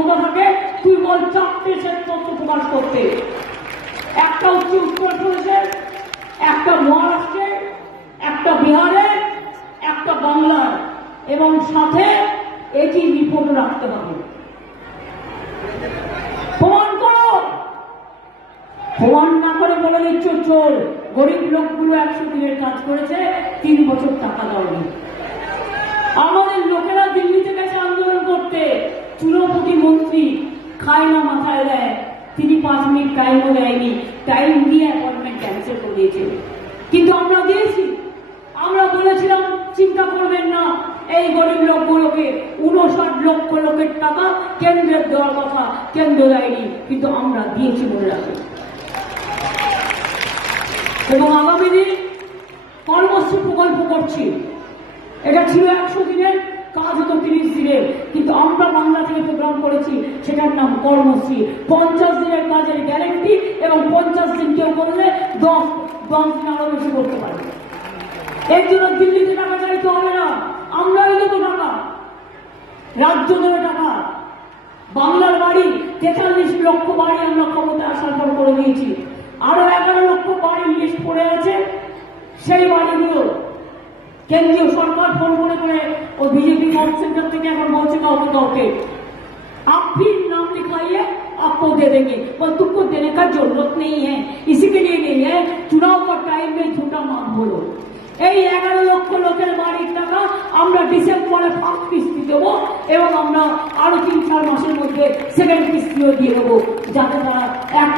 ক্ষমতা থাকে, তুই বল চারটে শ্বেতপত্র প্রকাশ করতে। একটা হচ্ছে উত্তরপ্রদেশে একটা মহারাষ্ট্রে, একটা বিহারে, একটা বাংলার এবং সাথে এটি রিপোর্ট রাখতে হবে। প্রমাণ করো! প্রমাণ না করে বলে দিচ্ছ, চোর, গরিব লোকগুলো একশো দিনের কাজ করেছে, তিন বছর টাকা দেওয়ানি আমাদের লোকেরা না মাথায় দেয়? তিনি পাঁচ মিনিট টাইমও দেয়নি। টাইম দিয়ে অ্যাপয়েন্টমেন্ট ক্যান্সেল করে দিয়েছে। কিন্তু আমরা দিয়েছি। আমরা বলেছিলাম, চিন্তা করবেন না। এই গরিব লোকগুলোকে উনষাট লক্ষ লোকের টাকা কেন্দ্রের দেওয়ার কথা, কেন্দ্র দেয়নি। কিন্তু আমরা দিয়েছি মনে রাখি এবং আগামী দিন কর্মশ্রী প্রকল্প করছি। এটা ছিল একশো দিনের কাজ হতো তিরিশ দিনের কিন্তু আমরা বাংলা করেছি, সেটার নাম কর্মশ্রী। পঞ্চাশ দিনের কাজের গ্যারেন্টি এবং পঞ্চাশ দিন কেউ করলে দশ দশ দিন আরও বেশি করতে পারবে। এর জন্য দিল্লিতে টাকা চাইতে হবে না, আমরাই দেবো টাকা। রাজ্য দেবে টাকা। বাংলার বাড়ি, তেতাল্লিশ লক্ষ বাড়ি আমরা ক্ষমতা আসার পর করে দিয়েছি। আরও এগারো লক্ষ বাড়ি লিস্ট পড়ে আছে, সেই বাড়িগুলো কেন্দ্রীয় সরকার ফোন করে করে ও বিজেপি সেন্টার থেকে এখন বলছে কাউকে কাউকে। आपको दे देंगे पर तुमको देने का जरूरत नहीं है इसी के लिए नहीं है चुनाव का टाइम में झूठा मांग बोलो এই এগারো লক্ষ লোকের বাড়ির টাকা আমরা ডিসেম্বরে ফার্স্ট কিস্তি দেবো এবং আমরা আরো তিন চার মাসের মধ্যে সেকেন্ড কিস্তিও দিয়ে দেবো যাতে তারা এক